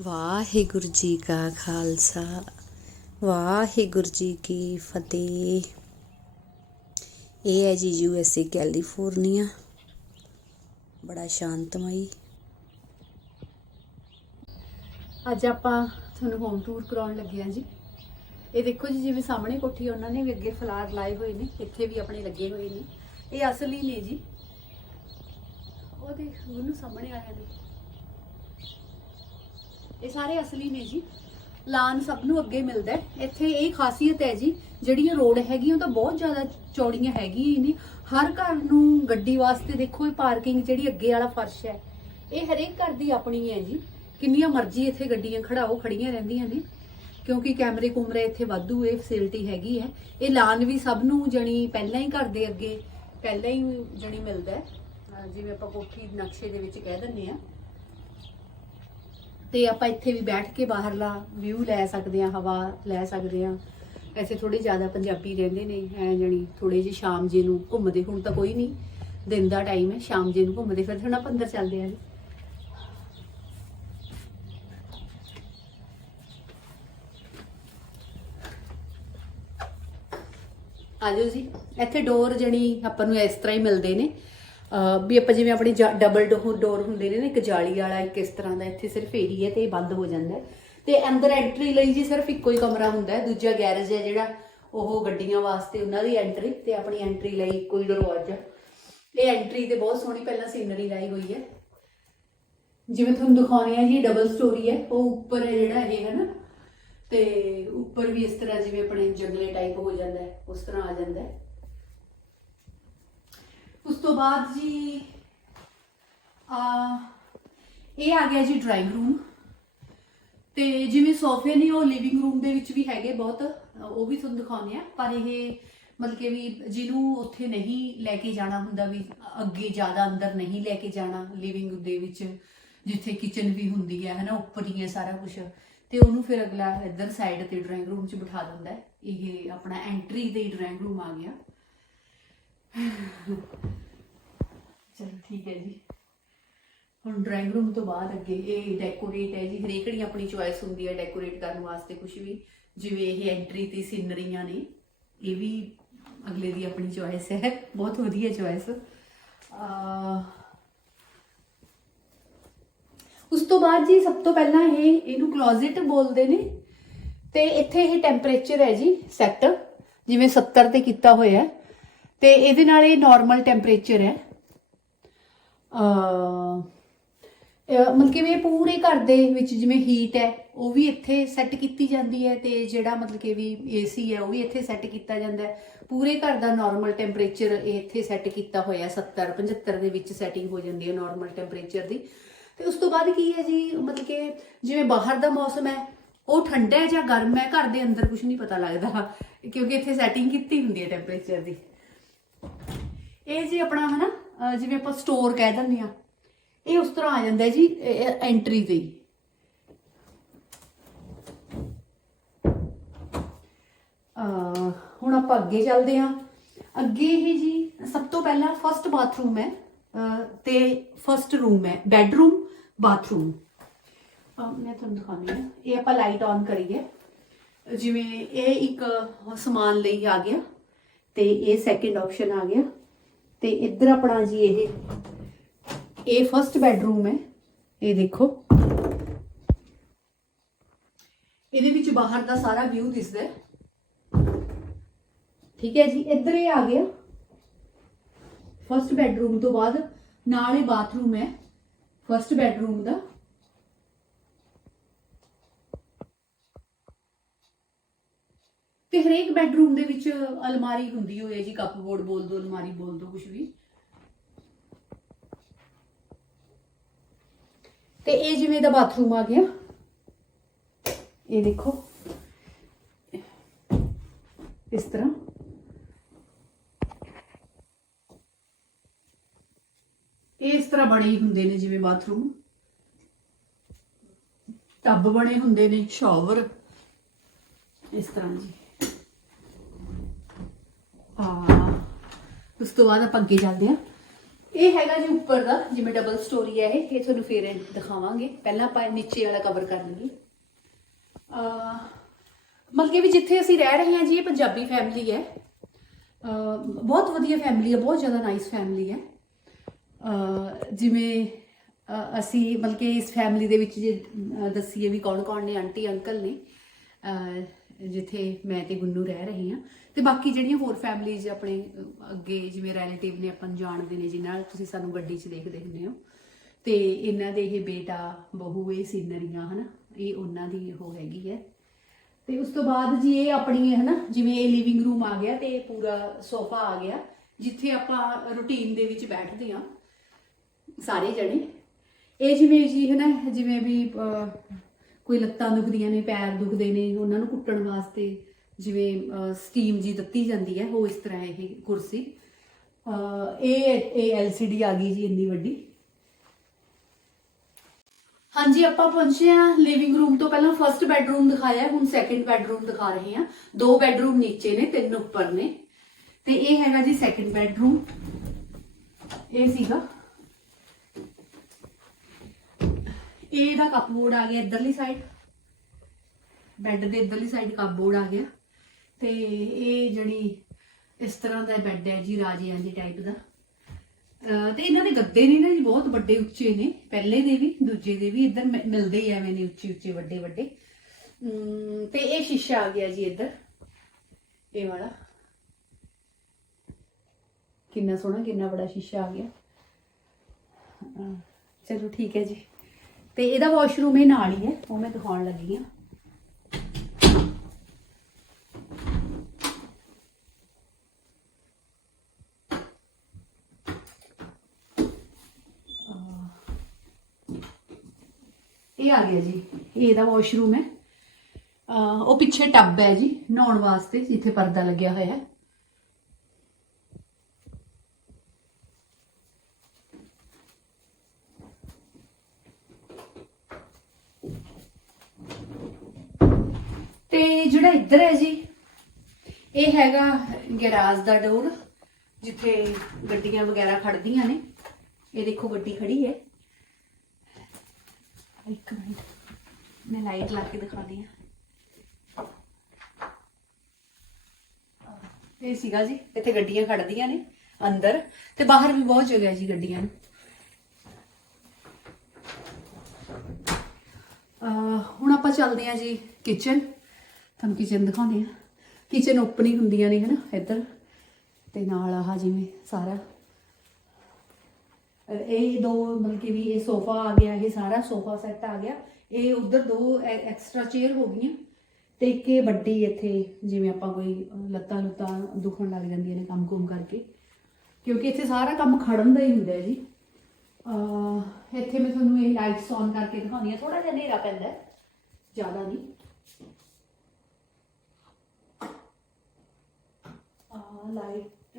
ਵਾਹਿਗੁਰੂ ਜੀ ਕਾ ਖਾਲਸਾ, ਵਾਹਿਗੁਰੂ ਜੀ ਕੀ ਫਤਿਹ। ਇਹ ਹੈ ਜੀ ਯੂ ਐਸ ਏ ਕੈਲੀਫੋਰਨੀਆ। ਬੜਾ ਸ਼ਾਂਤਮਈ। ਅੱਜ ਆਪਾਂ ਤੁਹਾਨੂੰ ਹੋਮ ਟੂਰ ਕਰਾਉਣ ਲੱਗੇ ਆ ਜੀ। ਇਹ ਦੇਖੋ ਜੀ, ਜਿਵੇਂ ਸਾਹਮਣੇ ਕੋਠੀ ਉਹਨਾਂ ਨੇ ਵੀ ਅੱਗੇ ਫਲਾਰ ਲਾਏ ਹੋਏ ਨੇ, ਇੱਥੇ ਵੀ ਆਪਣੇ ਲੱਗੇ ਹੋਏ ਨੇ। ਇਹ ਅਸਲੀ ਨੇ ਜੀ। ਉਹ ਦੇਖ, ਉਹਨੂੰ ਸਾਹਮਣੇ ਆਇਆ ਦੇ ਇਹ ਸਾਰੇ ਅਸਲੀ ਨੇ ਜੀ। ਲਾਨ ਸਭ ਨੂੰ ਅੱਗੇ ਮਿਲਦਾ ਹੈ। ਇੱਥੇ ਇਹ ਖਾਸੀਅਤ ਹੈ ਜੀ, ਜਿਹੜੀਆਂ ਰੋਡ ਹੈਗੀਆਂ ਉਹ ਤਾਂ ਬਹੁਤ ਜ਼ਿਆਦਾ ਚੌੜੀਆਂ ਹੈਗੀਆਂ ਹੀ ਨੇ। ਹਰ ਘਰ ਨੂੰ ਗੱਡੀ ਵਾਸਤੇ ਦੇਖੋ, ਇਹ ਪਾਰਕਿੰਗ ਜਿਹੜੀ ਅੱਗੇ ਵਾਲਾ ਫਰਸ਼ ਹੈ, ਇਹ ਹਰੇਕ ਘਰ ਦੀ ਆਪਣੀ ਹੈ ਜੀ। ਕਿੰਨੀਆਂ ਮਰਜ਼ੀ ਇੱਥੇ ਗੱਡੀਆਂ ਖੜਾਓ ਖੜੀਆਂ ਰਹਿੰਦੀਆਂ ਨੇ, ਕਿਉਂਕਿ ਕੈਮਰੇ ਕੁਮਰੇ ਇੱਥੇ ਵਾਧੂ ਇਹ ਫੈਸਿਲਿਟੀ ਹੈਗੀ ਹੈ। ਇਹ ਲਾਨ ਵੀ ਸਭ ਨੂੰ ਜਣੀ ਪਹਿਲਾਂ ਹੀ ਘਰ ਦੇ ਅੱਗੇ, ਪਹਿਲਾਂ ਹੀ ਜਣੀ ਮਿਲਦਾ ਹੈ। ਅਹ ਜਿਵੇਂ ਆਪਾਂ ਕੋਠੀ ਨਕਸ਼ੇ ਦੇ ਵਿੱਚ ਕਹਿ ਦਿੰਨੇ ਆ ਤੇ ਆਪਾਂ ਇੱਥੇ ਵੀ ਬੈਠ ਕੇ ਬਾਹਰਲਾ ਵਿਊ ਲੈ ਸਕਦੇ ਆ ਹਵਾ ਲੈ ਸਕਦੇ ਆ ਐਸੇ ਥੋੜੇ ਜ਼ਿਆਦਾ ਪੰਜਾਬੀ ਰਹਿੰਦੇ ਨੇ, ਐ ਜਣੀ ਥੋੜੇ ਜਿਹੇ ਸ਼ਾਮ ਜੇ ਨੂੰ ਘੁੰਮਦੇ, ਹੁਣ ਤਾਂ ਕੋਈ ਨਹੀਂ, ਦਿਨ ਦਾ ਟਾਈਮ ਹੈ, ਸ਼ਾਮ ਜੇ ਨੂੰ ਘੁੰਮਦੇ ਫਿਰ ਹੁਣ ਅੰਦਰ ਚੱਲਦੇ ਆ ਜੀ। ਆਜੋ ਜੀ, ਇੱਥੇ ਡੋਰ ਜਣੀ ਆਪਾਂ ਨੂੰ ਇਸ ਤਰ੍ਹਾਂ ਹੀ ਮਿਲਦੇ ਨੇ। ਵੀ ਆਪਾਂ ਜਿਵੇਂ ਆਪਣੀ ਡਬਲ ਡੋਰ ਹੁੰਦੇ ਨੇ ਨਾ, ਇੱਕ ਜਾਲੀ ਵਾਲਾ, ਇੱਕ ਇਸ ਤਰ੍ਹਾਂ ਦਾ ਇੱਥੇ ਸਿਰਫ ਏਰੀਆ ਤੇ ਇਹ ਬੰਦ ਹੋ ਜਾਂਦਾ ਹੈ। ਤੇ ਅੰਦਰ ਐਂਟਰੀ ਲਈ ਜੀ ਸਿਰਫ ਇੱਕੋ ਹੀ ਕਮਰਾ ਹੁੰਦਾ ਹੈ, ਦੂਜਾ ਗੈਰੇਜ ਹੈ ਜਿਹੜਾ, ਉਹ ਗੱਡੀਆਂ ਵਾਸਤੇ ਉਹਨਾਂ ਦੀ ਐਂਟਰੀ ਤੇ ਆਪਣੀ ਐਂਟਰੀ ਲਈ ਇੱਕੋ ਹੀ ਦਰਵਾਜ਼ਾ। ਇਹ ਐਂਟਰੀ ਤੇ ਬਹੁਤ ਸੋਹਣੀ ਪਹਿਲਾਂ ਸੀਨਰੀ ਲਾਈ ਹੋਈ ਹੈ। ਜਿਵੇਂ ਤੁਹਾਨੂੰ ਦਿਖਾਉਣੀ ਹੈ ਜੀ ਡਬਲ ਸਟੋਰੀ ਹੈ, ਉਹ ਉੱਪਰ ਹੈ ਜਿਹੜਾ ਇਹ, ਹੈ ਨਾ? ਤੇ ਉੱਪਰ ਵੀ ਇਸ ਤਰ੍ਹਾਂ ਜਿਵੇਂ ਆਪਣੇ ਜੰਗਲੇ ਟਾਈਪ ਹੋ ਜਾਂਦਾ ਹੈ, ਉਸ ਤਰ੍ਹਾਂ ਆ ਜਾਂਦਾ ਹੈ। ਉਸ ਤੋਂ ਬਾਅਦ ਜੀ, ਆ, ਇਹ ਆ ਗਿਆ ਜੀ ਡਰਾਇੰਗ ਰੂਮ ਤੇ ਜਿਵੇਂ ਸੋਫੇ ਨੇ, ਉਹ ਲਿਵਿੰਗ ਰੂਮ ਦੇ ਵਿੱਚ ਵੀ ਹੈਗੇ ਬਹੁਤ, ਉਹ ਵੀ ਤੁਹਾਨੂੰ ਦਿਖਾਉਂਦੇ ਆ ਪਰ ਇਹ ਮਤਲਬ ਕਿ ਵੀ ਜਿਹਨੂੰ ਉੱਥੇ ਨਹੀਂ ਲੈ ਕੇ ਜਾਣਾ ਹੁੰਦਾ ਵੀ, ਅੱਗੇ ਜ਼ਿਆਦਾ ਅੰਦਰ ਨਹੀਂ ਲੈ ਕੇ ਜਾਣਾ ਲਿਵਿੰਗ ਦੇ ਵਿੱਚ, ਜਿੱਥੇ ਕਿਚਨ ਵੀ ਹੁੰਦੀ ਹੈ, ਹਨਾ, ਉੱਪਰ ਹੀ ਹੈ ਸਾਰਾ ਕੁਝ ਤੇ ਉਹਨੂੰ ਫਿਰ ਅਗਲਾ ਇੱਧਰ ਸਾਈਡ ਤੇ ਡਰਾਇੰਗ ਰੂਮ 'ਚ ਬਿਠਾ ਦਿੰਦਾ ਇਹ ਆਪਣਾ ਐਂਟਰੀ ਦੇ ਡਰਾਇੰਗ ਰੂਮ ਆ ਗਿਆ। ਚਲੋ ਠੀਕ ਹੈ ਜੀ। ਹੁਣ ਡਰਾਇੰਗ ਰੂਮ ਤੋਂ ਬਾਅਦ ਅੱਗੇ ਇਹ ਡੈਕੋਰੇਟ ਹੈ ਜੀ। ਹਰੇਕ ਦੀ ਆਪਣੀ ਚੁਆਇਸ ਹੁੰਦੀ ਹੈ ਡੈਕੋਰੇਟ ਕਰਨ ਵਾਸਤੇ ਕੁਝ ਵੀ। ਜਿਵੇਂ ਇਹ ਐਂਟਰੀ ਤੇ ਸੀਨਰੀਆਂ ਨੇ, ਇਹ ਵੀ ਅਗਲੇ ਦੀ ਆਪਣੀ ਚੁਆਇਸ ਹੈ। ਬਹੁਤ ਵਧੀਆ ਚੁਆਇਸ ਉਸ ਤੋਂ ਬਾਅਦ ਜੀ ਸਭ ਤੋਂ ਪਹਿਲਾਂ ਇਹ, ਇਹਨੂੰ ਕਲੋਜਿਟ ਬੋਲਦੇ ਨੇ। ਤੇ ਇੱਥੇ ਇਹ ਟੈਂਪਰੇਚਰ ਹੈ ਜੀ ਸੈੱਟ ਜਿਵੇਂ 70 ਤੇ ਕੀਤਾ ਹੋਇਆ। ਹੈ ਤੇ ਇਹਦੇ ਨਾਲ ਇਹ ਨਾਰਮਲ ਟੈਂਪਰੇਚਰ ਹੈ। ਅ ਮਤਲਬ ਕਿ ਇਹ ਪੂਰੇ ਘਰ ਦੇ ਵਿੱਚ ਜਿਵੇਂ ਹੀਟ ਹੈ, ਉਹ ਵੀ ਇੱਥੇ ਸੈੱਟ ਕੀਤੀ ਜਾਂਦੀ ਹੈ ਤੇ ਜਿਹੜਾ ਮਤਲਬ ਕਿ ਵੀ ਏਸੀ ਹੈ, ਉਹ ਵੀ ਇੱਥੇ ਸੈੱਟ ਕੀਤਾ ਜਾਂਦਾ ਹੈ। ਪੂਰੇ ਘਰ ਦਾ ਨਾਰਮਲ ਟੈਂਪਰੇਚਰ ਇਹ ਇੱਥੇ ਸੈੱਟ ਕੀਤਾ ਹੋਇਆ 70 75 ਦੇ ਵਿੱਚ ਸੈਟਿੰਗ ਹੋ ਜਾਂਦੀ ਹੈ ਨਾਰਮਲ ਟੈਂਪਰੇਚਰ ਦੀ। ਤੇ ਉਸ ਤੋਂ ਬਾਅਦ ਕੀ ਹੈ ਜੀ, ਮਤਲਬ ਕਿ ਜਿਵੇਂ ਬਾਹਰ ਦਾ ਮੌਸਮ ਹੈ, ਉਹ ਠੰਡਾ ਹੈ ਜਾਂ ਗਰਮ ਹੈ, ਘਰ ਦੇ ਅੰਦਰ ਕੁਝ ਨਹੀਂ ਪਤਾ ਲੱਗਦਾ, ਕਿਉਂਕਿ ਇੱਥੇ ਸੈਟਿੰਗ ਕੀਤੀ ਹੁੰਦੀ ਹੈ ਟੈਂਪਰੇਚਰ ਦੀ। ਇਹ ਜੀ ਆਪਣਾ ਹਨਾ ਜਿਵੇਂ ਆਪਾਂ ਸਟੋਰ ਕਹਿ ਦਿੰਦੇ ਆ ਇਹ ਉਸ ਤਰ੍ਹਾਂ ਆ ਜਾਂਦਾ ਜੀ ਐਂਟਰੀ ਤੇ ਹੁਣ ਆਪਾਂ ਅੱਗੇ ਚੱਲਦੇ ਹਾਂ। ਅੱਗੇ ਹੀ ਜੀ ਸਭ ਤੋਂ ਪਹਿਲਾਂ ਫਰਸਟ ਬਾਥਰੂਮ ਹੈ, ਅਹ ਤੇ ਫਰਸਟ ਰੂਮ ਹੈ ਬੈਡਰੂਮ ਬਾਥਰੂਮ ਮੈਂ ਤੁਹਾਨੂੰ ਦਿਖਾਉਂਦੀ ਹਾਂ, ਇਹ ਆਪਾਂ ਲਾਈਟ ਔਨ ਕਰੀਏ। ਜਿਵੇਂ ਇਹ ਇੱਕ ਸਮਾਨ ਲਈ ਆ ਗਿਆ। ਤੇ ਇਹ ਸੈਕਿੰਡ ਆਪਸ਼ਨ ਆ ਗਿਆ। ਤੇ ਇੱਧਰ ਆਪਣਾ ਜੀ ਇਹ ਇਹ ਫਰਸਟ ਬੈਡਰੂਮ ਹੈ। ਇਹ ਦੇਖੋ। ਇਹਦੇ ਵਿੱਚ ਬਾਹਰ ਦਾ ਸਾਰਾ ਵਿਊ ਦਿਸਦਾ ਹੈ। ਠੀਕ ਹੈ ਜੀ, ਇੱਧਰ ਇਹ ਆ ਗਿਆ। ਫਰਸਟ ਬੈਡਰੂਮ ਤੋਂ ਬਾਅਦ ਨਾਲ ਇਹ ਬਾਥਰੂਮ ਹੈ। ਫਰਸਟ ਬੈਡਰੂਮ ਦਾ। ਤੇ ਹਰੇਕ ਬੈਡਰੂਮ ਦੇ ਵਿੱਚ ਅਲਮਾਰੀ ਹੁੰਦੀ ਹੋਏ ਜੀ ਕੱਪਬੋਰਡ ਬੋਲ ਦੋ, ਅਲਮਾਰੀ ਬੋਲ ਦੋ ਕੁਝ ਵੀ। ਤੇ ਇਹ ਜਿਵੇਂ ਦਾ ਬਾਥਰੂਮ ਆ ਗਿਆ। ਇਹ ਦੇਖੋ। ਇਸ ਤਰ੍ਹਾਂ। ਇਹ ਇਸ ਤਰ੍ਹਾਂ ਬਣੇ ਹੁੰਦੇ ਨੇ ਜਿਵੇਂ ਬਾਥਰੂਮ ਟੱਬ ਬਣੇ ਹੁੰਦੇ ਨੇ ਸ਼ਾਵਰ ਇਸ ਤਰ੍ਹਾਂ ਜੀ। ਆ ਉਸ ਤੋਂ ਬਾਅਦ ਆਪਾਂ ਅੱਗੇ ਚੱਲਦੇ ਹਾਂ। ਇਹ ਹੈਗਾ ਜੀ ਉੱਪਰ ਦਾ, ਜਿਵੇਂ ਡਬਲ ਸਟੋਰੀ ਹੈ ਇਹ ਇਹ ਤੁਹਾਨੂੰ ਫੇਰ ਦਿਖਾਵਾਂਗੇ। ਪਹਿਲਾਂ ਆਪਾਂ ਨੀਚੇ ਵਾਲਾ ਕਵਰ ਕਰ ਲਈਏ। ਅਹ, ਮਤਲਬ ਕਿ ਵੀ ਜਿੱਥੇ ਅਸੀਂ ਰਹਿ ਰਹੇ ਹਾਂ ਜੀ, ਇਹ ਪੰਜਾਬੀ ਫੈਮਿਲੀ ਹੈ। ਬਹੁਤ ਵਧੀਆ ਫੈਮਿਲੀ ਹੈ, ਬਹੁਤ ਜ਼ਿਆਦਾ ਨਾਈਸ ਫੈਮਿਲੀ ਹੈ। ਜਿਵੇਂ ਅਸੀਂ ਮਤਲਬ ਕਿ ਇਸ ਫੈਮਿਲੀ ਦੇ ਵਿੱਚ ਜੇ ਦੱਸੀਏ ਵੀ ਕੌਣ ਕੌਣ ਨੇ ਆਂਟੀ ਅੰਕਲ ਨੇ। ਜਿੱਥੇ ਮੈਂ ਤੇ ਗੁੰਨੂ ਰਹਿ ਰਹੇ ਹਾਂ। ਤੇ ਬਾਕੀ ਜਿਹੜੀਆਂ ਹੋਰ ਫੈਮਿਲੀਜ਼ ਆਪਣੇ ਅੱਗੇ ਜਿਵੇਂ ਰਿਲੇਟਿਵ ਨੇ ਆਪਾਂ ਜਾਣਦੇ ਨੇ, ਜਿਨ੍ਹਾਂ ਤੁਸੀਂ ਸਾਨੂੰ ਗੱਡੀ 'ਚ ਦੇਖਦੇ ਹੁੰਦੇ ਹੋ। ਤੇ ਇਹਨਾਂ ਦੇ ਇਹ ਬੇਟਾ, ਬਹੂ, ਇਹ ਸੀਨਰੀਆਂ, ਹਨਾ, ਇਹ ਉਹਨਾਂ ਦੀ ਉਹ ਹੈਗੀ ਹੈ। ਤੇ ਉਸ ਤੋਂ ਬਾਅਦ ਜੀ ਇਹ ਆਪਣੀ ਹੈ ਨਾ ਜਿਵੇਂ ਇਹ ਲਿਵਿੰਗ ਰੂਮ ਆ ਗਿਆ ਤੇ ਪੂਰਾ ਸੋਫਾ ਆ ਗਿਆ, ਜਿੱਥੇ ਆਪਾਂ ਰੁਟੀਨ ਦੇ ਵਿੱਚ ਬੈਠਦੇ ਆ ਸਾਰੇ ਜਣੇ। ਇਹ ਜਿਵੇਂ ਜੀ, ਹਨਾ, ਜਿਵੇਂ ਵੀ ਕੋਈ ਲੱਤਾਂ ਦੁਖਦੀਆਂ ਨੇ, ਪੈਰ ਦੁਖਦੇ ਨੇ, ਉਹਨਾਂ ਨੂੰ ਕੁੱਟਣ ਵਾਸਤੇ ਜਿਵੇਂ ਸਟੀਮ ਜੀ ਦਿੱਤੀ ਜਾਂਦੀ ਹੈ, ਉਹ ਇਸ ਤਰ੍ਹਾਂ ਇਹ ਕੁਰਸੀ। ਇਹ ਇਹ LCD ਆ ਗਈ ਜੀ ਇੰਨੀ ਵੱਡੀ। ਹਾਂਜੀ, ਆਪਾਂ ਪਹੁੰਚੇ ਆ ਲਿਵਿੰਗ ਰੂਮ ਤੋਂ ਪਹਿਲਾਂ ਫਰਸਟ ਬੈਡਰੂਮ ਦਿਖਾਇਆ, ਹੁਣ ਸੈਕੰਡ ਬੈਡਰੂਮ ਦਿਖਾ ਰਹੇ ਹਾਂ। ਦੋ ਬੈਡਰੂਮ ਨੀਚੇ ਨੇ, ਤਿੰਨ ਉੱਪਰ ਨੇ। ਤੇ ਇਹ ਹੈਗਾ ਜੀ ਸੈਕੰਡ ਬੈਡਰੂਮ ਇਹ ਸੀਗਾ। ਇਹ ਦਾ ਕੱਪਬੋਰਡ ਆ ਗਿਆ ਇਧਰਲੀ ਸਾਈਡ ਬੈੱਡ ਦੇ ਇਧਰਲੀ ਸਾਈਡ ਕੱਪਬੋਰਡ ਆ ਗਿਆ। ਤੇ ਇਹ ਜਿਹੜੀ ਇਸ ਤਰ੍ਹਾਂ ਦਾ ਬੈੱਡ ਹੈ ਜੀ, ਰਾਜਿਆਂ ਦੇ ਟਾਈਪ ਦਾ। ਤੇ ਇਹਨਾਂ ਦੇ ਗੱਦੇ ਨੇ ਨਾ ਜੀ, ਬਹੁਤ ਵੱਡੇ ਉੱਚੇ ਨੇ। ਪਹਿਲੇ ਦੇ ਵੀ, ਦੂਜੇ ਦੇ ਵੀ, ਇੱਧਰ ਮਿਲਦੇ ਹੀ ਐਵੇਂ ਨੇ ਉੱਚੇ ਉੱਚੇ, ਵੱਡੇ ਵੱਡੇ। ਅਮ ਤੇ ਇਹ ਸ਼ੀਸ਼ਾ ਆ ਗਿਆ ਜੀ ਇੱਧਰ। ਇਹ ਵਾਲਾ। ਕਿੰਨਾ ਸੋਹਣਾ, ਕਿੰਨਾ ਬੜਾ ਸ਼ੀਸ਼ਾ ਆ ਗਿਆ। ਚਲੋ ਠੀਕ ਹੈ ਜੀ। ਤੇ ਇਹਦਾ ਵਾਸ਼ਰੂਮ ਇਹ ਨਾਲ ਹੀ ਹੈ, ਉਹ ਮੈਂ ਦਿਖਾਉਣ ਲੱਗੀ ਹਾਂ। ਇਹ ਆ ਗਿਆ ਜੀ, ਇਹ ਇਹਦਾ ਵਾਸ਼ਰੂਮ ਹੈ। ਉਹ ਪਿੱਛੇ ਟੱਬ ਹੈ ਜੀ, ਨਹਾਉਣ ਵਾਸਤੇ, ਜਿੱਥੇ ਪਰਦਾ ਲੱਗਿਆ ਹੋਇਆ ਹੈ ਤੇ ਜਿਹੜਾ ਇੱਧਰ ਹੈ ਜੀ ਇਹ ਹੈਗਾ ਗੈਰਾਜ ਦਾ ਡੋਰ, ਜਿੱਥੇ ਗੱਡੀਆਂ ਵਗੈਰਾ ਖੜਦੀਆਂ ਨੇ। ਇਹ ਦੇਖੋ ਗੱਡੀ ਖੜੀ ਹੈ। ਇੱਕ ਮਿੰਟ, ਮੈਂ ਲਾਈਟ ਲਾ ਕੇ ਦਿਖਾਉਂਦੀ ਹਾਂ। ਇਹ ਸੀਗਾ ਜੀ, ਇੱਥੇ ਗੱਡੀਆਂ ਖੜਦੀਆਂ ਨੇ ਅੰਦਰ, ਤੇ ਬਾਹਰ ਵੀ ਬਹੁਤ ਜਗ੍ਹਾ ਹੈ ਜੀ ਗੱਡੀਆਂ ਨੂੰ। ਅਹ ਹੁਣ ਆਪਾਂ ਚੱਲਦੇ ਹਾਂ ਜੀ ਕਿਚਨ ਤੁਹਾਨੂੰ ਕਿਚਨ ਦਿਖਾਉਂਦੇ ਆ ਕਿਚਨ ਓਪਨ ਹੀ ਹੁੰਦੀਆਂ ਨੇ, ਹਨਾ, ਇੱਧਰ ਤੇ ਨਾਲ ਆਹ ਜਿਵੇਂ ਸਾਰਾ। ਇਹ ਦੋ, ਮਤਲਬ ਕਿ ਵੀ ਇਹ ਸੋਫਾ ਆ ਗਿਆ, ਇਹ ਸਾਰਾ ਸੋਫਾ ਸੈੱਟ ਆ ਗਿਆ। ਇਹ ਉਧਰ ਦੋ ਐਕਸਟਰਾ ਚੇਅਰ ਹੋ ਗਈਆਂ ਤੇ ਇੱਕ ਇਹ ਵੱਡੀ ਇੱਥੇ ਜਿਵੇਂ ਆਪਾਂ ਕੋਈ ਲੱਤਾਂ ਲੁੱਤਾਂ ਦੁਖਣ ਲੱਗ ਜਾਂਦੀਆਂ ਨੇ ਕੰਮ ਕੁਮ ਕਰਕੇ। ਕਿਉਂਕਿ ਇੱਥੇ ਸਾਰਾ ਕੰਮ ਖੜਨ ਦਾ ਹੀ ਹੁੰਦਾ ਜੀ। ਅਹ ਇੱਥੇ ਮੈਂ ਤੁਹਾਨੂੰ ਇਹ ਲਾਈਟਸ ਔਨ ਕਰਕੇ ਦਿਖਾਉਂਦੀ ਹਾਂ। ਥੋੜਾ ਜਿਹਾ ਹਨੇਰਾ ਪੈਂਦਾ ਜ਼ਿਆਦਾ ਨਹੀਂ। ਲਾਈਟ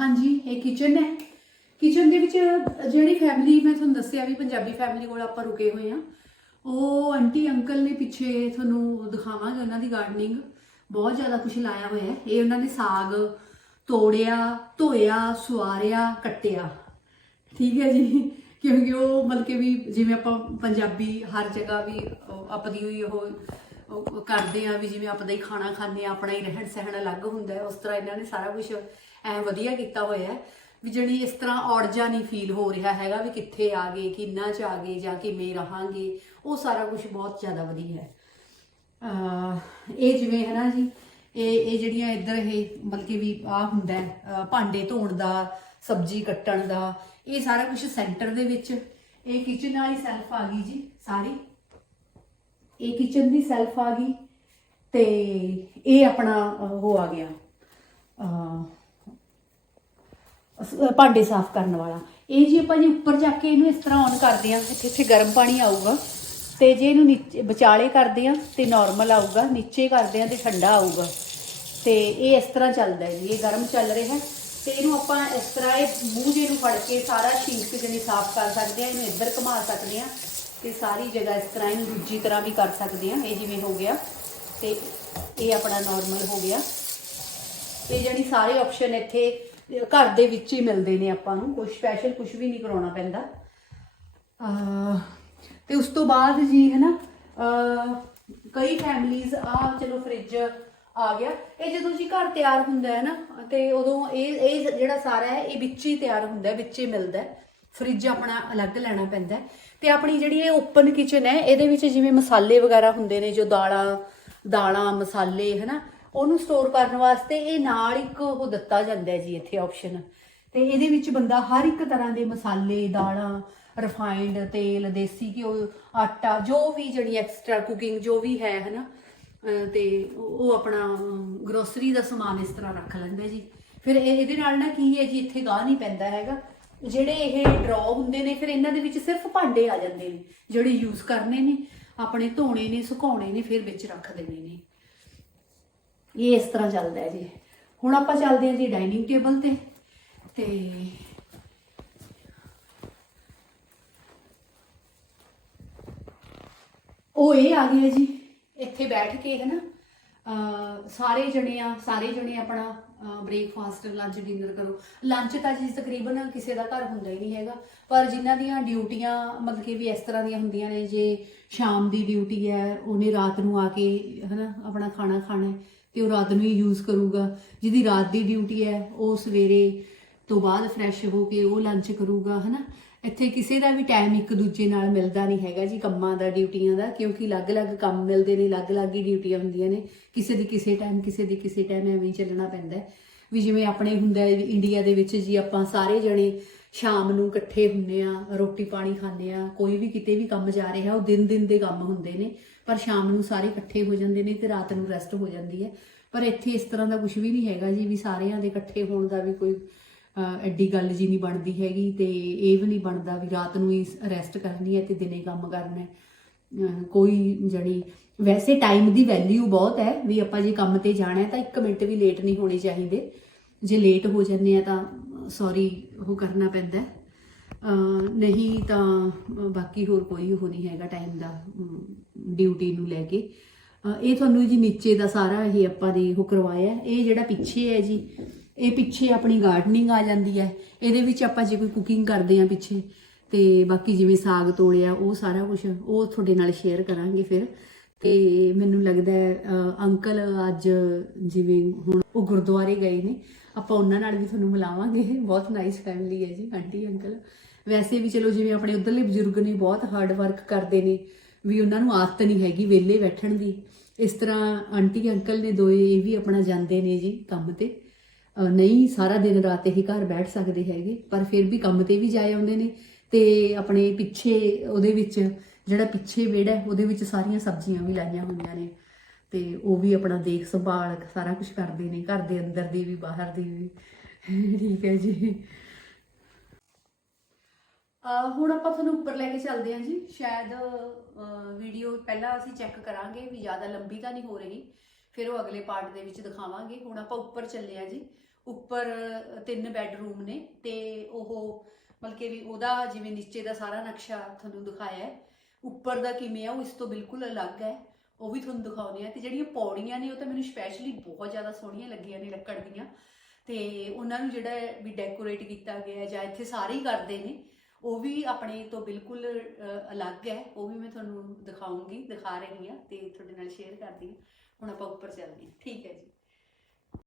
ਹਾਂਜੀ, ਇਹ ਕਿਚਨ ਹੈ। ਕਿਚਨ ਦੇ ਵਿੱਚ ਜਿਹੜੀ ਫੈਮਿਲੀ ਮੈਂ ਤੁਹਾਨੂੰ ਦੱਸਿਆ ਵੀ ਪੰਜਾਬੀ ਫੈਮਿਲੀ ਕੋਲ ਆਪਾਂ ਰੁਕੇ ਹੋਏ ਆ ਉਹ ਆਂਟੀ ਅੰਕਲ ਨੇ ਪਿੱਛੇ ਤੁਹਾਨੂੰ ਦਿਖਾਵਾਂਗੇ ਉਹਨਾਂ ਦੀ ਗਾਰਡਨਿੰਗ ਬਹੁਤ ਜ਼ਿਆਦਾ ਕੁਝ ਲਾਇਆ ਹੋਇਆ ਹੈ। ਇਹ ਉਹਨਾਂ ਨੇ ਸਾਗ ਤੋੜਿਆ, ਧੋਇਆ ਸੁਆਰਿਆ ਕੱਟਿਆ। ਠੀਕ ਹੈ ਜੀ। ਕਿਉਂਕਿ ਉਹ ਮਤਲਬ ਕਿ ਵੀ ਜਿਵੇਂ ਆਪਾਂ ਪੰਜਾਬੀ ਹਰ ਜਗ੍ਹਾ ਵੀ ਆਪਣੀ ਹੋਈ ਉਹ ਉਹ ਕਰਦੇ ਆ ਵੀ ਜਿਵੇਂ ਆਪਦਾ ਹੀ ਖਾਣਾ ਖਾਂਦੇ ਆ, ਆਪਣਾ ਹੀ ਰਹਿਣ ਸਹਿਣ ਅਲੱਗ ਹੁੰਦਾ ਹੈ, ਉਸ ਤਰ੍ਹਾਂ ਇਹਨਾਂ ਨੇ ਸਾਰਾ ਕੁਝ ਐ ਵਧੀਆ ਕੀਤਾ ਹੋਇਆ ਹੈ ਵੀ ਜਿਹੜੀ ਇਸ ਤਰ੍ਹਾਂ ਔੜਜਾ ਨਹੀਂ ਫੀਲ ਹੋ ਰਿਹਾ ਹੈਗਾ ਵੀ ਕਿੱਥੇ ਆ ਗਏ, ਕਿੰਨਾ ਚ ਆ ਗਏ ਜਾਂ ਕਿਵੇਂ ਰਹਾਂਗੇ, ਉਹ ਸਾਰਾ ਕੁਝ ਬਹੁਤ ਜ਼ਿਆਦਾ ਵਧੀਆ ਹੈ। ਇਹ ਜਿਵੇਂ ਹੈ ਨਾ ਜੀ, ਇਹ ਇਹ ਜਿਹੜੀਆਂ ਇੱਧਰ ਇਹ ਬਲਕਿ ਵੀ ਆ ਹੁੰਦਾ ਹੈ ਭਾਂਡੇ ਧੋਣ ਦਾ, ਸਬਜ਼ੀ ਕੱਟਣ ਦਾ, ਇਹ ਸਾਰਾ ਕੁਝ ਸੈਂਟਰ ਦੇ ਵਿੱਚ, ਇਹ ਕਿਚਨ ਵਾਲੀ ਸੈਲਫ ਆ ਗਈ ਜੀ, ਸਾਰੀ। ਇਹ ਕਿਚਨ ਦੀ ਸੈਲਫ ਆ ਗਈ ਤੇ ਇਹ ਆਪਣਾ ਉਹ ਆ ਗਿਆ ਭਾਂਡੇ ਸਾਫ਼ ਕਰਨ ਵਾਲਾ। ਇਹ ਜੀ ਆਪਾਂ ਜੀ ਉੱਪਰ ਜਾ ਕੇ ਇਹਨੂੰ ਇਸ ਤਰ੍ਹਾਂ ਔਨ ਕਰਦੇ ਆ ਇੱਥੇ ਇੱਥੇ ਗਰਮ ਪਾਣੀ ਆਊਗਾ ਤੇ ਜੇ ਇਹਨੂੰ ਨੀਚੇ ਵਿਚਾਲੇ ਕਰਦੇ ਆ ਤੇ ਨਾਰਮਲ ਆਊਗਾ, ਨੀਚੇ ਕਰਦੇ ਆ ਤੇ ਠੰਡਾ ਆਊਗਾ। ਤੇ ਇਹ ਇਸ ਤਰ੍ਹਾਂ ਚੱਲਦਾ ਹੈ ਜੀ, ਇਹ ਗਰਮ ਚੱਲ ਰਿਹਾ ਹੈ ਤੇ ਇਹਨੂੰ ਆਪਾਂ ਇਸ ਤਰ੍ਹਾਂ ਇਹ ਮੂੰਹ ਜੇ ਨੂੰ ਫੜ ਕੇ ਸਾਰਾ ਸ਼ੀਟ ਜਿਹੀ ਸਾਫ਼ ਕਰ ਸਕਦੇ ਆ ਇਹਨੂੰ ਇੱਧਰ ਘੁਮਾ ਸਕਦੇ ਆ ਤੇ ਸਾਰੀ ਜਗ੍ਹਾ ਇਸ ਤਰ੍ਹਾਂ ਇਹਨੂੰ ਦੂਜੀ ਤਰ੍ਹਾਂ ਵੀ ਕਰ ਸਕਦੇ ਆ ਇਹ ਜਿਵੇਂ ਹੋ ਗਿਆ। ਤੇ ਇਹ ਆਪਣਾ ਨਾਰਮਲ ਹੋ ਗਿਆ। ਇਹ ਜਿਹੜੀ ਸਾਰੇ ਆਪਸ਼ਨ ਇੱਥੇ ਘਰ ਦੇ ਵਿੱਚ ਹੀ ਮਿਲਦੇ ਨੇ ਆਪਾਂ ਨੂੰ ਕੋਈ ਸਪੈਸ਼ਲ ਕੁਝ ਵੀ ਨਹੀਂ ਕਰਾਉਣਾ ਪੈਂਦਾ। ਅਹ, ਤੇ ਉਸ ਤੋਂ ਬਾਅਦ ਜੀ ਹੈ ਨਾ ਅਹ, ਕਈ ਫੈਮਲੀਆਂ ਆ ਚਲੋ ਫ੍ਰਿਜ ਆ ਗਿਆ। ਇਹ ਜਦੋਂ ਜੀ ਘਰ ਤਿਆਰ ਹੁੰਦਾ ਹੈ ਨਾ, ਤੇ ਉਦੋਂ ਇਹ ਇਹ ਜਿਹੜਾ ਸਾਰਾ ਹੈ, ਇਹ ਵਿੱਚ ਹੀ ਤਿਆਰ ਹੁੰਦਾ ਹੈ, ਵਿੱਚ ਹੀ ਮਿਲਦਾ ਹੈ। ਫ੍ਰਿਜ ਆਪਣਾ ਅਲੱਗ ਲੈਣਾ ਪੈਂਦਾ ਹੈ। ਤੇ ਆਪਣੀ ਜਿਹੜੀ ਇਹ ਓਪਨ ਕਿਚਨ ਹੈ, ਇਹਦੇ ਵਿੱਚ ਜਿਵੇਂ ਮਸਾਲੇ ਵਗੈਰਾ ਹੁੰਦੇ ਨੇ, ਜੋ ਦਾਲਾਂ ਦਾਲਾਂ, ਮਸਾਲੇ, ਹਨਾ, ਉਹਨੂੰ ਸਟੋਰ ਕਰਨ ਵਾਸਤੇ ਇਹ ਨਾਲ ਇੱਕ ਉਹ ਦਿੱਤਾ ਜਾਂਦਾ ਜੀ ਇੱਥੇ ਆਪਸ਼ਨ ਤੇ ਇਹਦੇ ਵਿੱਚ ਬੰਦਾ ਹਰ ਇੱਕ ਤਰ੍ਹਾਂ ਦੇ ਮਸਾਲੇ, ਦਾਲਾਂ ਰਿਫਾਈਨਡ ਤੇਲ, ਦੇਸੀ ਘਿਓ, ਆਟਾ, ਜੋ ਵੀ ਜਿਹੜੀ ਐਕਸਟਰਾ ਕੁਕਿੰਗ ਜੋ ਵੀ ਹੈ, ਹਨਾ ਤੇ ਉਹ ਆਪਣਾ ਗਰੋਸਰੀ ਦਾ ਸਮਾਨ ਇਸ ਤਰ੍ਹਾਂ ਰੱਖ ਲੈਂਦਾ ਜੀ। ਫਿਰ ਇਹਦੇ ਨਾਲ ਨਾ ਕੀ ਹੈ ਜੀ, ਇੱਥੇ ਗਾਹ ਨਹੀਂ ਪੈਂਦਾ ਹੈਗਾ। ਜਿਹੜੇ ਇਹ ਡਰਾ ਹੁੰਦੇ ਨੇ, ਫਿਰ ਇਹਨਾਂ ਦੇ ਵਿੱਚ ਸਿਰਫ ਭਾਂਡੇ ਆ ਜਾਂਦੇ ਨੇ, ਜਿਹੜੇ ਯੂਜ਼ ਕਰਨੇ ਨੇ, ਆਪਣੇ ਧੋਣੇ ਨੇ, ਸੁਕਾਉਣੇ ਨੇ, ਫਿਰ ਵਿੱਚ ਰੱਖ ਦੇਣੇ ਨੇ। ਇਹ ਇਸ ਤਰ੍ਹਾਂ ਚੱਲਦਾ ਹੈ ਜੀ। ਹੁਣ ਆਪਾਂ ਚੱਲਦੇ ਹਾਂ ਜੀ ਡਾਈਨਿੰਗ ਟੇਬਲ ਤੇ ਤੇ ਉਹ ਇਹ ਆ ਗਿਆ ਜੀ, ਇੱਥੇ ਬੈਠ ਕੇ ਹੈ ਨਾ ਸਾਰੇ ਜਣੇ ਆ, ਸਾਰੇ ਜਣੇ ਆਪਣਾ ਬ੍ਰੇਕਫਾਸਟ ਲੰਚ ਡਿਨਰ ਕਰੋ। ਲੰਚ ਤਾਂ ਜੀ ਤਕਰੀਬਨ ਕਿਸੇ ਦਾ ਘਰ ਹੁੰਦਾ ਹੀ ਨਹੀਂ ਹੈਗਾ। ਪਰ ਜਿਨ੍ਹਾਂ ਦੀਆਂ ਡਿਊਟੀਆਂ ਮਤਲਬ ਕਿ ਵੀ ਇਸ ਤਰ੍ਹਾਂ ਦੀਆਂ ਹੁੰਦੀਆਂ ਨੇ, ਜੇ ਸ਼ਾਮ ਦੀ ਡਿਊਟੀ ਹੈ, ਉਹਨੇ ਰਾਤ ਨੂੰ ਆ ਕੇ, ਹਨਾ, ਆਪਣਾ ਖਾਣਾ ਖਾਣਾ ਹੈ, ਤੇ ਉਹ ਰਾਤ ਨੂੰ ਹੀ ਯੂਜ਼ ਕਰੂਗਾ। ਜਿਹਦੀ ਰਾਤ ਦੀ ਡਿਊਟੀ ਹੈ, ਉਹ ਸਵੇਰੇ ਤੋਂ ਬਾਅਦ ਫਰੈਸ਼ ਹੋ ਕੇ ਉਹ ਲੰਚ ਕਰੂਗਾ, ਹਨਾ। ਇੱਥੇ ਕਿਸੇ ਦਾ ਵੀ ਟਾਈਮ ਇੱਕ ਦੂਜੇ ਨਾਲ ਮਿਲਦਾ ਨਹੀਂ ਹੈਗਾ ਜੀ, ਕੰਮਾਂ ਦਾ, ਡਿਊਟੀਆਂ ਦਾ, ਕਿਉਂਕਿ ਅਲੱਗ-ਅਲੱਗ ਕੰਮ ਮਿਲਦੇ ਨੇ, ਅਲੱਗ-ਅਲੱਗ ਹੀ ਡਿਊਟੀਆਂ ਹੁੰਦੀਆਂ ਨੇ। ਕਿਸੇ ਦੀ ਕਿਸੇ ਟਾਈਮ ਕਿਸੇ ਦੀ ਕਿਸੇ ਟਾਈਮ ਐਵੇਂ ਹੀ ਚੱਲਣਾ ਪੈਂਦਾ ਹੈ। ਵੀ ਜਿਵੇਂ ਆਪਣੇ ਹੁੰਦਾ ਵੀ ਇੰਡੀਆ ਦੇ ਵਿੱਚ ਜੀ ਆਪਾਂ ਸਾਰੇ ਜਣੇ ਸ਼ਾਮ ਨੂੰ ਇਕੱਠੇ ਹੁੰਨੇ ਆ ਰੋਟੀ ਪਾਣੀ ਖਾਂਦੇ ਆ ਕੋਈ ਵੀ ਕਿਤੇ ਵੀ ਕੰਮ ਜਾ ਰਿਹਾ, ਉਹ ਦਿਨ ਦਿਨ ਦੇ ਕੰਮ ਹੁੰਦੇ ਨੇ। ਪਰ ਸ਼ਾਮ ਨੂੰ ਸਾਰੇ ਇਕੱਠੇ ਹੋ ਜਾਂਦੇ ਨੇ ਤੇ ਰਾਤ ਨੂੰ ਰੈਸਟ ਹੋ ਜਾਂਦੀ ਹੈ। ਪਰ ਇੱਥੇ ਇਸ ਤਰ੍ਹਾਂ ਦਾ ਕੁਝ ਵੀ ਨਹੀਂ ਹੈਗਾ ਜੀ, ਵੀ ਸਾਰਿਆਂ ਦੇ ਇਕੱਠੇ ਹੋਣ ਦਾ ਵੀ ਕੋਈ ਐਡੀ ਗੱਲ ਜੀ ਨਹੀਂ ਬਣਦੀ ਹੈਗੀ ਤੇ ਇਹ ਵੀ ਨਹੀਂ ਬਣਦਾ ਵੀ ਰਾਤ ਨੂੰ ਹੀ ਰੈਸਟ ਕਰਨੀ ਹੈ ਤੇ ਦਿਨੇ ਕੰਮ ਕਰਨਾ ਹੈ। ਕੋਈ ਜਣੀ ਵੈਸੇ ਟਾਈਮ ਦੀ ਵੈਲਿਊ ਬਹੁਤ ਹੈ ਵੀ ਆਪਾਂ ਜੇ ਕੰਮ ਤੇ ਜਾਣਾ ਹੈ ਤਾਂ 1 ਮਿੰਟ ਵੀ ਲੇਟ ਨਹੀਂ ਹੋਣੇ ਚਾਹੀਦੇ। ਜੇ ਲੇਟ ਹੋ ਜੰਨੇ ਆ ਤਾਂ ਸੌਰੀ ਉਹ ਕਰਨਾ ਪੈਂਦਾ ਨਹੀਂ ਤਾਂ ਬਾਕੀ ਹੋਰ ਕੋਈ ਉਹ ਨਹੀਂ ਹੈਗਾ ਟਾਈਮ ਦਾ ਡਿਊਟੀ ਨੂੰ ਲੈ ਕੇ। ਇਹ ਤੁਹਾਨੂੰ ਜੀ ਨੀਚੇ ਦਾ ਸਾਰਾ ਇਹ ਆਪਾਂ ਨੇ ਉਹ ਕਰਵਾਇਆ ਇਹ ਜਿਹੜਾ ਪਿੱਛੇ ਹੈ ਜੀ ਇਹ ਪਿੱਛੇ ਆਪਣੀ ਗਾਰਡਨਿੰਗ ਆ ਜਾਂਦੀ ਹੈ। ਇਹਦੇ ਵਿੱਚ ਆਪਾਂ ਜੇ ਕੋਈ ਕੁਕਿੰਗ ਕਰਦੇ ਆ ਪਿੱਛੇ, ਤੇ ਬਾਕੀ ਜਿਵੇਂ ਸਾਗ ਤੋੜਿਆ ਉਹ ਸਾਰਾ ਕੁਝ ਉਹ ਤੁਹਾਡੇ ਨਾਲ ਸ਼ੇਅਰ ਕਰਾਂਗੇ ਫਿਰ। ਤੇ ਮੈਨੂੰ ਲੱਗਦਾ ਅੰਕਲ ਅੱਜ ਜਿਵੇਂ ਹੁਣ ਉਹ ਗੁਰਦੁਆਰੇ ਗਏ ਨੇ, ਆਪਾਂ ਉਹਨਾਂ ਨਾਲ ਵੀ ਤੁਹਾਨੂੰ ਮਿਲਾਵਾਂਗੇ। ਬਹੁਤ ਨਾਈਸ ਫੈਮਿਲੀ ਹੈ ਜੀ, ਆਂਟੀ, ਅੰਕਲ। ਵੈਸੇ ਵੀ ਚਲੋ ਜਿਵੇਂ ਆਪਣੇ ਉਧਰਲੇ ਬਜ਼ੁਰਗ ਨੇ ਬਹੁਤ ਹਾਰਡ ਵਰਕ ਕਰਦੇ ਨੇ, ਵੀ ਉਹਨਾਂ ਨੂੰ ਆਦਤ ਨਹੀਂ ਹੈਗੀ ਵਿਹਲੇ ਬੈਠਣ ਦੀ। ਇਸ ਤਰ੍ਹਾਂ ਆਂਟੀ, ਅੰਕਲ ਨੇ ਦੋਏ ਇਹ ਵੀ ਆਪਣਾ ਜਾਂਦੇ ਨੇ ਜੀ ਕੰਮ ਤੇ। ਨਹੀਂ, ਸਾਰਾ ਦਿਨ ਰਾਤ ਹੀ ਘਰ ਬੈਠ ਸਕਦੇ ਹੈਗੇ, ਪਰ ਫਿਰ ਵੀ ਕੰਮ ਤੇ ਵੀ ਜਾਏ ਆਉਂਦੇ ਨੇ ਤੇ ਆਪਣੇ ਪਿੱਛੇ ਉਹਦੇ ਵਿੱਚ ਜਿਹੜਾ ਪਿੱਛੇ ਵਿਹੜਾ ਉਹਦੇ ਵਿੱਚ ਸਾਰੀਆਂ ਸਬਜ਼ੀਆਂ ਵੀ ਲਾਈਆਂ ਹੋਈਆਂ ਨੇ ਤੇ ਉਹ ਵੀ ਆਪਣਾ ਦੇਖ ਸੰਭਾਲ ਸਾਰਾ ਕੁਝ ਕਰਦੇ ਨੇ, ਘਰ ਦੇ ਅੰਦਰ ਦੀ ਵੀ, ਬਾਹਰ ਦੀ ਵੀ। ਠੀਕ ਹੈ ਜੀ। ਹੁਣ ਆਪਾਂ ਤੁਹਾਨੂੰ ਉੱਪਰ ਲੈ ਕੇ ਚੱਲਦੇ ਹਾਂ ਜੀ। ਸ਼ਾਇਦ ਵੀਡੀਓ ਪਹਿਲਾਂ ਅਸੀਂ ਚੈੱਕ ਕਰਾਂਗੇ ਵੀ ਜ਼ਿਆਦਾ ਲੰਬੀ ਤਾਂ ਨਹੀਂ ਹੋ ਰਹੀ। ਫਿਰ ਉਹ ਅਗਲੇ ਪਾਰਟ ਦੇ ਵਿੱਚ ਦਿਖਾਵਾਂਗੇ। ਹੁਣ ਆਪਾਂ ਉੱਪਰ ਚੱਲੇ ਆ ਜੀ। ਉੱਪਰ ਤਿੰਨ ਬੈੱਡਰੂਮ ਨੇ ਤੇ ਉਹ ਮਤਲਬ ਕਿ ਵੀ ਉਹਦਾ ਜਿਵੇਂ ਨੀਚੇ ਦਾ ਸਾਰਾ ਨਕਸ਼ਾ ਤੁਹਾਨੂੰ ਦਿਖਾਇਆ ਹੈ, ਉੱਪਰ ਦਾ ਕਿਵੇਂ ਆ, ਉਹ ਇਸ ਤੋਂ ਬਿਲਕੁਲ ਅਲੱਗ ਹੈ, ਉਹ ਵੀ ਤੁਹਾਨੂੰ ਦਿਖਾਉਂਦੇ ਆ ਤੇ ਜਿਹੜੀਆਂ ਪੌੜੀਆਂ ਨੇ ਉਹ ਤਾਂ ਮੈਨੂੰ ਸਪੈਸ਼ਲੀ ਬਹੁਤ ਜ਼ਿਆਦਾ ਸੋਹਣੀਆਂ ਲੱਗੀਆਂ ਨੇ ਲੱਕੜ ਦੀਆਂ ਤੇ ਉਹਨਾਂ ਨੂੰ ਜਿਹੜਾ ਵੀ ਡੈਕੋਰੇਟ ਕੀਤਾ ਗਿਆ ਹੈ ਜਾਂ ਇੱਥੇ ਸਾਰੇ ਹੀ ਕਰਦੇ ਨੇ, ਉਹ ਵੀ ਆਪਣੇ ਤੋਂ ਬਿਲਕੁਲ ਅਲੱਗ ਹੈ, ਉਹ ਵੀ ਮੈਂ ਤੁਹਾਨੂੰ ਦਿਖਾਉਂਗੀ, ਦਿਖਾ ਰਹੀ ਹਾਂ ਤੇ ਤੁਹਾਡੇ ਨਾਲ ਸ਼ੇਅਰ ਕਰਦੀ ਹਾਂ, ਹੁਣ ਆਪਾਂ ਉੱਪਰ ਚੱਲਦੇ ਹਾਂ, ਠੀਕ ਹੈ ਜੀ।